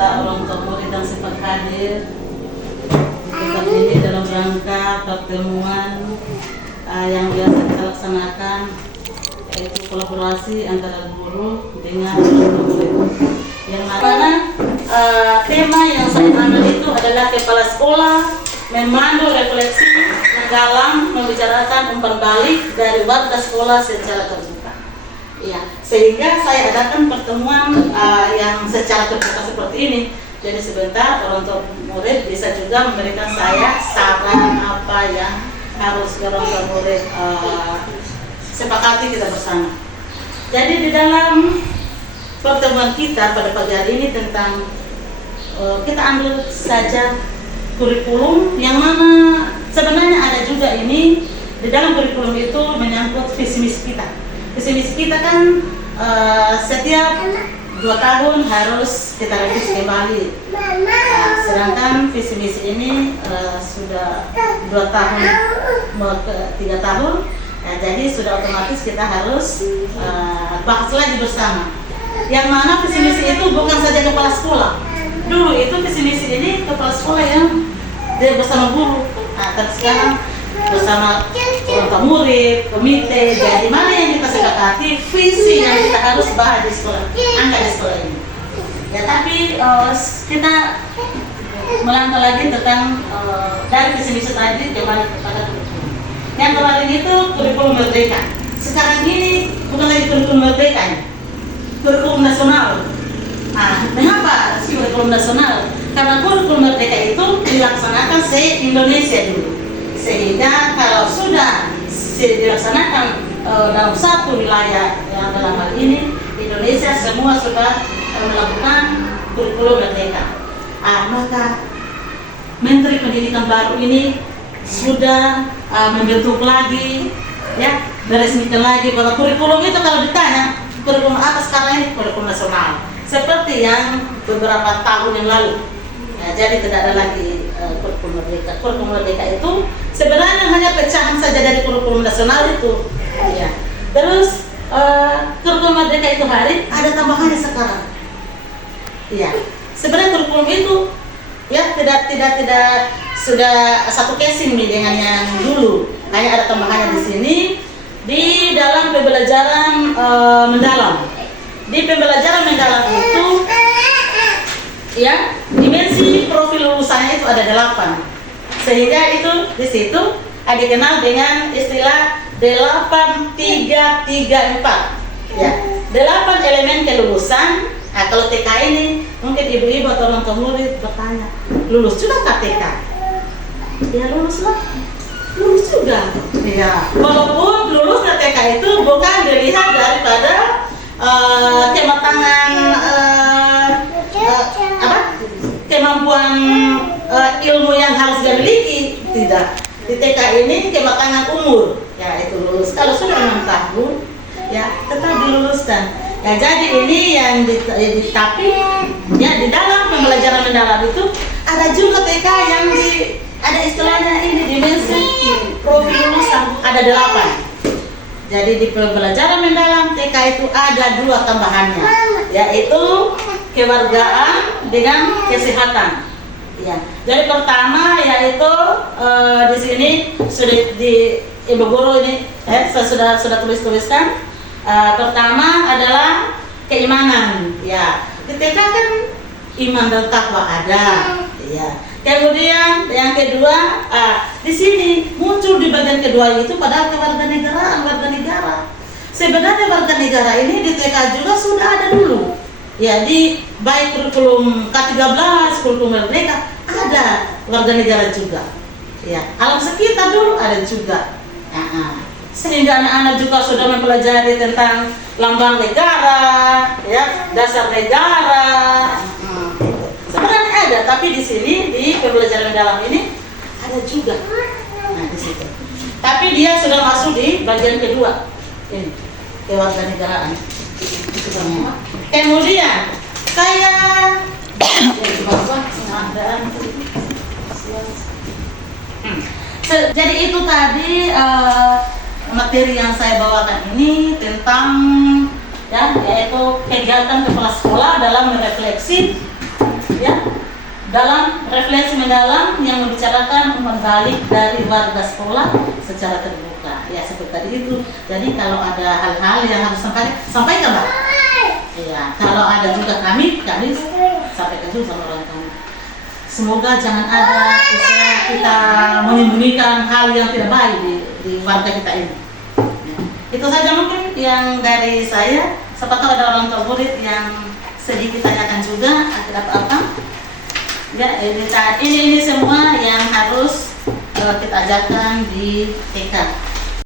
kita orang tua murid dan sempat hadir di tempat ini dalam rangka pertemuan yang biasa kita laksanakan, yaitu kolaborasi antara guru dengan orang tua murid. Yang mana tema yang saya ambil itu adalah kepala sekolah memandu refleksi mendalam membicarakan umpan balik dari warga sekolah secara terbuka. Ya, sehingga saya adakan pertemuan yang secara terbuka seperti ini. Jadi sebentar orang tua murid bisa juga memberikan saya saran apa yang harus orang tua murid sepakati kita bersama. Jadi di dalam pertemuan kita pada pagi hari ini tentang kita ambil saja kurikulum yang mana sebenarnya ada juga ini di dalam kurikulum itu menyangkut visi misi kita. Visi misi kita kan setiap 2 tahun harus kita revisi kembali. Sedangkan visi misi ini sudah 2 tahun mau ke 3 tahun, jadi sudah otomatis kita harus bahas lagi bersama. Yang mana visi misi itu bukan saja kepala sekolah. Dulu itu visi misi ini kepala sekolah yang dia bersama guru. Tapi sekarang bersama orang tua murid, komite. Jadi mana yang kita sepakati visi yang kita harus bahas di sekolah, angkat di sekolah ini. Ya tapi kita melangkah lagi tentang dari visi misi tadi kembali kepada kurikulum. Yang kemarin itu kurikulum merdeka. Sekarang ini bukan lagi kurikulum merdeka, kurikulum nasional. Mengapa kurikulum nasional? Karena kurikulum merdeka itu dilaksanakan se-Indonesia dulu. Sehingga kalau sudah dilaksanakan dalam satu wilayah yang dalam hal ini Indonesia semua sudah melakukan kurikulum merdeka. Maka Menteri Pendidikan baru ini sudah membentuk lagi, ya, meresmikan lagi bahwa kurikulum itu kalau ditanya kurikulum apa sekarang ini kurikulum nasional. Seperti yang beberapa tahun yang lalu. Jadi tidak ada lagi kurikulum merdeka. Kurikulum merdeka itu sebenarnya hanya pecahan saja dari kurikulum nasional itu. Ya. Terus kurikulum merdeka itu hari ada tambahannya sekarang. Iya. Sebenarnya kurikulum itu ya tidak sudah satu casing nih dengan yang dulu. Hanya ada tambahannya di sini di dalam pembelajaran mendalam. Di pembelajaran mendalam itu ya dimensi profil lulusannya itu ada 8, sehingga itu di situ dikenal dengan istilah 8334 ya, 8 elemen kelulusan. Kalau TK ini mungkin ibu-ibu atau orang tua murid bertanya, lulus juga TK? Ya lulus lah, lulus juga ya, walaupun lulus TK itu bukan dilihat daripada kematangan kemampuan ilmu yang harus dia miliki, tidak. Di TK ini kematangan umur, ya itu lulus. Kalau sudah 6 tahun, ya tetap diluluskan. Ya jadi ini yang tapi ya di dalam pembelajaran mendalam itu ada juga TK yang ada istilahnya ini dimensi profil lulusan ada 8. Jadi di pembelajaran mendalam TK itu ada 2 tambahannya, yaitu kewargaan dengan kesehatan. Ya. Jadi pertama yaitu di sini sudah di Ibu Guru ini saya sudah tuliskan. Pertama adalah keimanan. Ya. Di TK kan iman dan takwa ada. Ya. Kemudian yang kedua, di sini muncul di bagian kedua itu pada kewarganegaraan, warga negara. Sebenarnya warga negara ini di TK juga sudah ada dulu. Ya di baik kurikulum K13, kurikulum merdeka ada warga negara juga. Ya, alam sekitar dulu ada juga. Sehingga anak-anak juga sudah mempelajari tentang lambang negara, ya, dasar negara. Sebenarnya ada, tapi di sini di pembelajaran dalam ini ada juga. Nah, di situ. Tapi dia sudah masuk di bagian kedua. Ini, kewarganegaraan. Kemudian saya jadi itu tadi materi yang saya bawakan ini tentang ya yaitu kegiatan kepala sekolah dalam merefleksi ya, dalam refleksi mendalam yang membicarakan umpan balik dari warga sekolah secara terbuka. Ya seperti tadi itu. Jadi kalau ada hal-hal yang harus sampaikan Mbak. Ya, kalau ada juga kami sampaikan juga sama orang kami. Semoga jangan ada usaha kita menyembunyikan hal yang tidak baik di warga kita ini. Ya. Itu saja mungkin yang dari saya. Siapa tahu ada orang tua murid yang sedikit tanyakan juga ada apa-apa. Ya, ini semua yang harus kita ajarkan di TK.